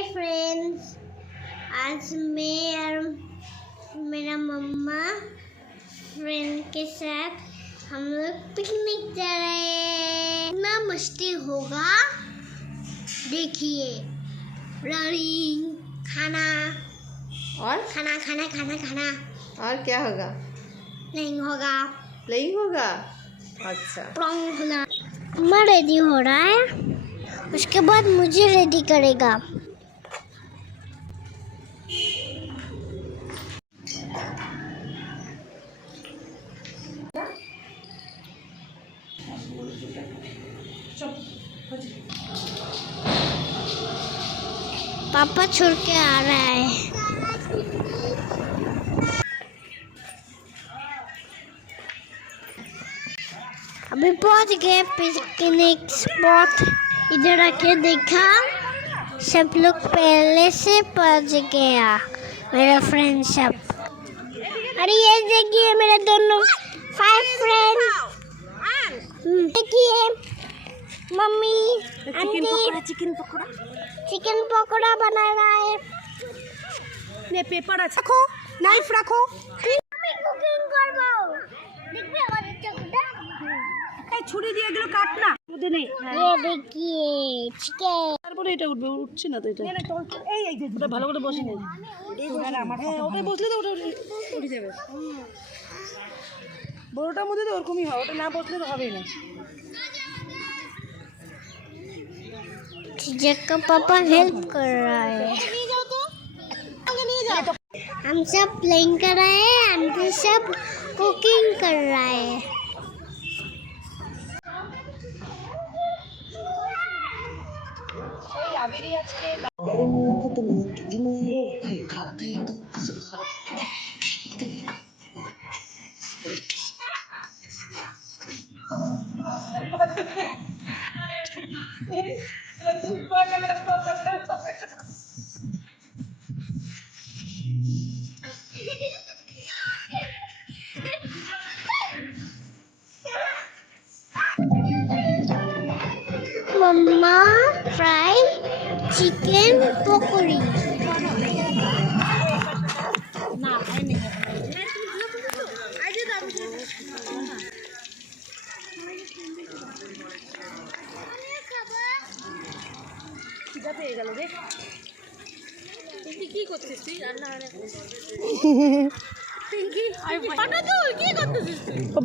Hi friends, आज मैं और मेरा मम्मा फ्रेंड के साथ हम लोग पिकनिक जा रहे हैं। इतना मस्ती होगा, देखिए। रनिंग, खाना और खाना खाना खाना खाना और क्या होगा? प्लेइंग होगा। प्लेइंग होगा। अच्छा, प्रॉन्ग होगा। मम्मा रेडी हो रहा है, उसके बाद मुझे रेडी करेगा। पापा छोड़ के आ रहा है। अभी पहुंच गए पिकनिक स्पॉट। इधर आके देखा, सब लोग पहले से पहुंच गया, मेरा फ्रेंड सब। अरे ये देखिए मेरे दोनों 5 फ्रेंड। देखिए मम्मी आंटी चिकन पकोड़ा बना रहा है। ने पेपर আছে, রাখো নাইফ রাখো। আমি কুকিং করব, দেখবে আমাদের চকুটা। এই ছুরি দিয়ে এগুলো কাট না, মধ্যে নেই। ये देखिए चिकन। তারপরে এটা উঠবে, উঠছে না তো এটা। এই এই ওটা ভালো করে বসে নেই। ওটা বসলে তো ওটা উঠে যাবে। বড়টার মধ্যে তো ওরকমই হয়, ওটা না বসলে তো হবেই না। जिसका पापा हेल्प कर रहा है। हम सब प्लेइंग कर रहे हैं, आंटी सब कुकिंग कर रहा है। मम्मा फ्राई चिकन पकौड़ी।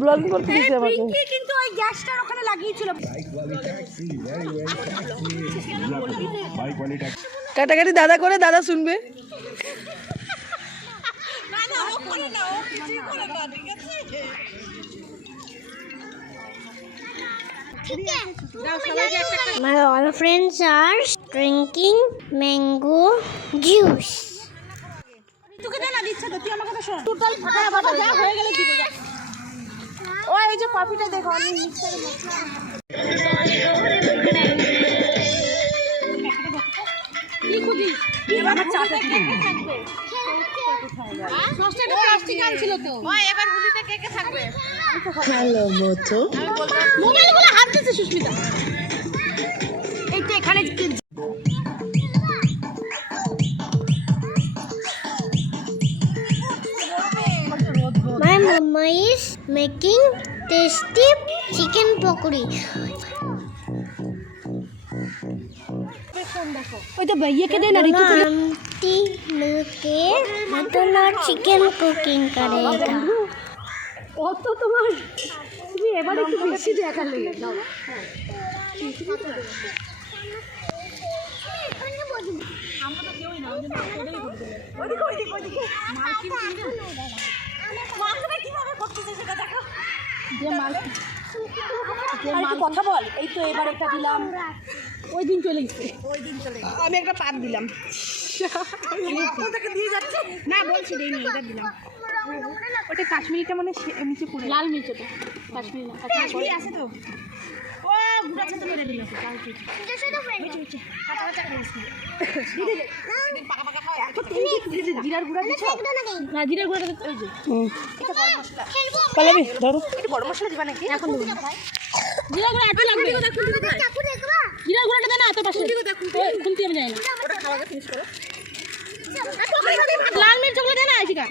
ব্লগিং করতে দিছে আমাকে। কিন্তু ওই গ্যাসটার ওখানে লাগিয়েছিল। কাটাকাটি দাদা করে, দাদা শুনবে। My all friends are drinking mango juice. তোকে দে না, দিচ্ছে তো, তুই আমার কথা শোন। টোটাল ফাটা ফাটা যা হয়ে গেলে দিব যা। ওই এই যে কফিটা দেখো, আমি মিক্সারে মশলা কি খুদি আমার চাটা থাকবে। সস্তাটা প্লাস্টিক আনছিল তো। ওই এবার হুলিতে কে কে থাকবে? হ্যালো মতো মোবাইলগুলো হাত দিতে সুস্মিতা। এই তো এখানে My mama is making tasty chicken pakodi. ওই তো भैया के देना ऋतु के आंटी मिलके मटन और चिकन कुकिंग करेगा। ও তো তোমার, তুমি এবারে একটু বেশি দেখালে। কথা বল, এই তো এবার একটা দিলাম, ওই দিন চলে গেছে, আমি একটা পাত দিলাম। দিয়ে যাচ্ছে না, বলছি দিইনি, এটা দিলাম। ওটা কাশ্মীরিটা মানে নিচে পড়ে, লাল মির্চ, ওটা কাশ্মীরি না, কাশ্মীরি আছে তো। ও গুড়া চাতে মেরে দিল। জিরার গুঁড়া দিচ্ছ না? জিরার গুঁড়া ওই যে এটা গরম মশলা। পালাবি ধরো, এটা গরম মশলা দিবা নাকি? এখন দেবো। জিরা গুঁড়া এত লাগবে। জিরা গুঁড়াটা দে না, এত পাশে খুলতে আমি যাই না। খাওয়াটা ফিনিশ করো। লাল মির্চ গুলো দে না শিকা।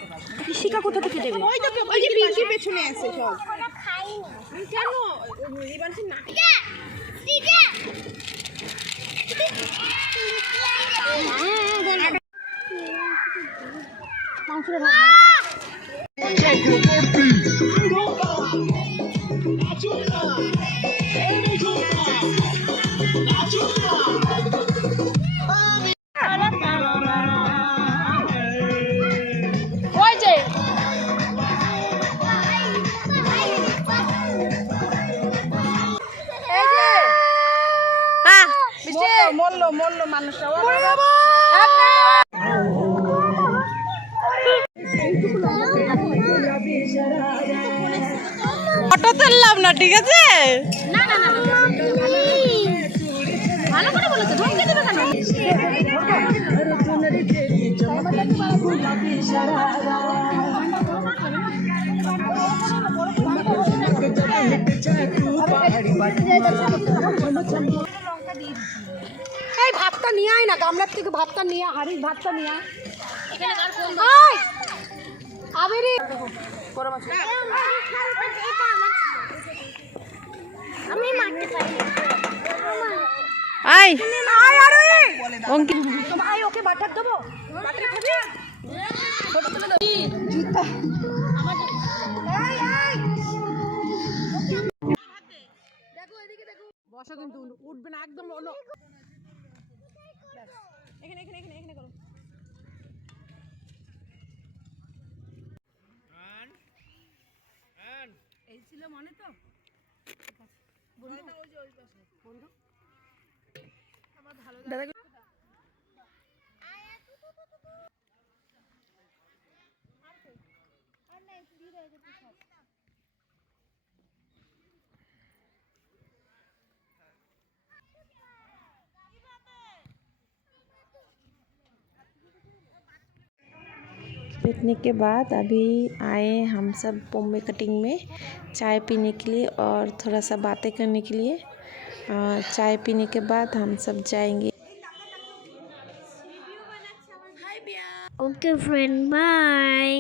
শিকা কোথা থেকে দেবে? ওই তো ওই যে পিঙ্কির পেছনে আছে সব। কেন? রিবানসি না। মরলো মানুষটা। ফটো তুললাম না, ঠিক আছে? না না না ভালো করে বলো তো, ধমকে দেবে কেন? এই ভাতটা নিয়ে আয় না, গামলার থেকে ভাতটা নিয়ে, হাড়ির ভাতটা নিয়ে আয়। আমি মারতে পারি। আয় আয় আরে অঙ্কিত আয়, ওকে বাটার দেবো। বাটার খাবে? ফটো তুলে দাও। জুতা আমার এই এই দেখো এদিকে দেখো। বসা কিন্তু উঠবে না একদম। এখানে এখানে এখানে এখানে করো। এই ছিল মনে তো? বন্ধু ওই যে ওই পাশে বন্ধু আমার ভালো লাগে। पिकनिक के बाद अभी आए हम सब बॉम्बे कटिंग में चाय पीने के लिए और थोड़ा सा बातें करने के लिए। चाय पीने के बाद हम सब जाएंगे। Okay friend, bye.